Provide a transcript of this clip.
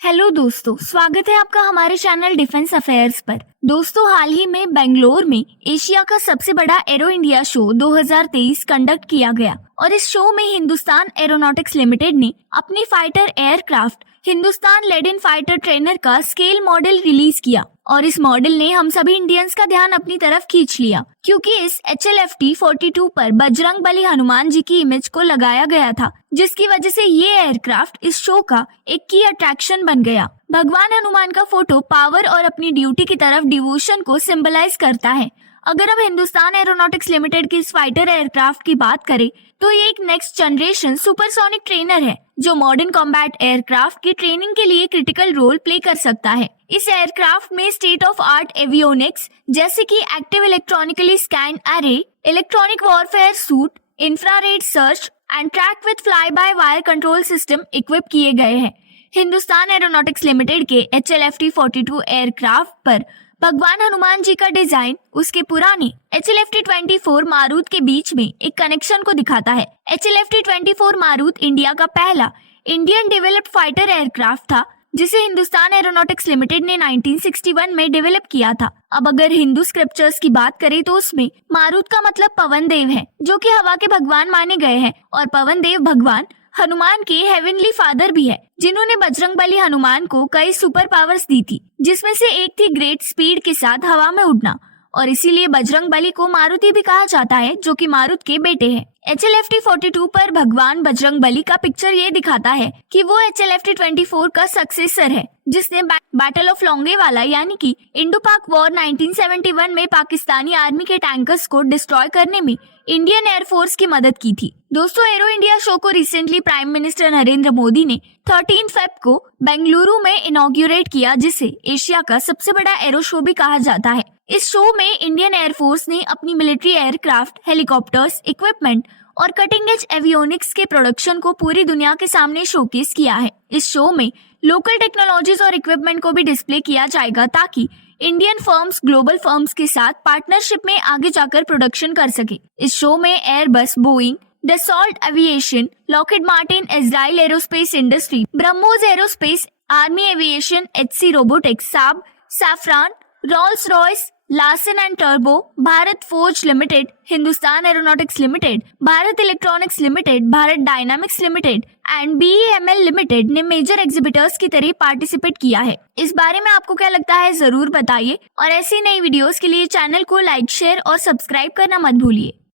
Hello दोस्तों, स्वागत है आपका हमारे चैनल डिफेंस अफेयर्स पर। दोस्तों, हाल ही में बेंगलोर में एशिया का सबसे बड़ा एरो इंडिया शो 2023 कंडक्ट किया गया और इस शो में हिंदुस्तान एरोनॉटिक्स लिमिटेड ने अपनी fighter aircraft Hindustan lead in fighter trainer का स्केल मॉडल रिलीज किया और इस मॉडल ने हम सभी इंडियंस का ध्यान अपनी तरफ खींच लिया क्योंकि इस HLFT-42 पर बजरंगबली हनुमान जी की इमेज को लगाया गया था, जिसकी वजह से ये एयरक्राफ्ट इस शो का एक की अट्रैक्शन बन गया। भगवान हनुमान का फोटो पावर और अपनी ड्यूटी की तरफ डिवोशन को सिंबलाइज करता है। अगर अब हिंदुस्तान एरोनॉटिक्स लिमिटेड की इस फाइटर एयरक्राफ्ट की बात करें तो ये एक नेक्स्ट जनरेशन सुपरसोनिक ट्रेनर है जो मॉडर्न कॉम्बैट एयरक्राफ्ट की ट्रेनिंग के लिए क्रिटिकल रोल प्ले कर सकता है। इस एयरक्राफ्ट में स्टेट ऑफ आर्ट एवियोनिक्स जैसे कि एक्टिव इलेक्ट्रॉनिकली स्कैन अरे, electronic warfare suit, infrared search and track with fly by wire control system equip किए गए हैं। हिंदुस्तान एरोनॉटिक्स लिमिटेड के HLFT-42 एयरक्राफ्ट पर भगवान हनुमान जी का डिजाइन उसके पुराने HLFT-24 मारुत के बीच में एक कनेक्शन को दिखाता है। HLFT-24 मारुत इंडिया का पहला इंडियन डेवलप्ड फाइटर एयरक्राफ्ट था जिसे हिंदुस्तान एरोनॉटिक्स लिमिटेड ने 1961 में डेवलप किया था। अब अगर हिंदू स्क्रिप्चर्स की बात करें तो उसमें मारुत का मतलब पवन देव है जो कि हवा के भगवान माने गए हैं और पवन देव भगवान हनुमान के हेवनली फादर भी है जिन्होंने बजरंगबली हनुमान को कई सुपर पावर्स दी थी, जिसमें से एक थी ग्रेट स्पीड के साथ हवा में उड़ना और इसीलिए बजरंगबली को मारुति भी कहा जाता है जो कि मारुत के बेटे हैं। HLFT-42 पर भगवान बजरंगबली का पिक्चर ये दिखाता है कि वो HLFT-24 का सक्सेसर है जिसने बैटल ऑफ लोंगेवाला यानी कि इंडो पाक वॉर 1971 में पाकिस्तानी आर्मी के टैंकर्स को डिस्ट्रॉय करने में इंडियन एयरफोर्स की मदद की थी। दोस्तों, एरो इंडिया शो को recently prime minister Narendra Modi ने 13 फेब को बेंगलुरु में इनॉग्रेट किया, जिसे एशिया का सबसे बड़ा एरो शो भी कहा जाता है। इस शो में इंडियन एयरफोर्स ने अपनी मिलिट्री एयरक्राफ्ट, हेलीकॉप्टर्स, इक्विपमेंट और कटिंग एज एवियोनिक्स के प्रोडक्शन को पूरी दुनिया के सामने शोकेस किया है। इस शो में लोकल टेक्नोलॉजीज और इक्विपमेंट को भी डिस्प्ले किया जाएगा ताकि इंडियन फर्म्स ग्लोबल फर्म्स के साथ पार्टनरशिप में आगे जाकर प्रोडक्शन कर सके। इस शो में Airbus, Boeing, Dassault Aviation, Lockheed Martin, Israel Aerospace Industry, BrahMos Aerospace, Army Aviation, HC robotics, Saab, Safran, Rolls Royce, Larsen and टर्बो, Bharat Forge Limited, Hindustan Aeronautics Limited, Bharat Electronics Limited, Bharat Dynamics Limited and BEML Limited ने major exhibitors की तरह participate किया है। इस बारे में आपको क्या लगता है जरूर बताइए और ऐसी नई वीडियोस के लिए चैनल को लाइक, शेयर और सब्सक्राइब करना मत भूलिए।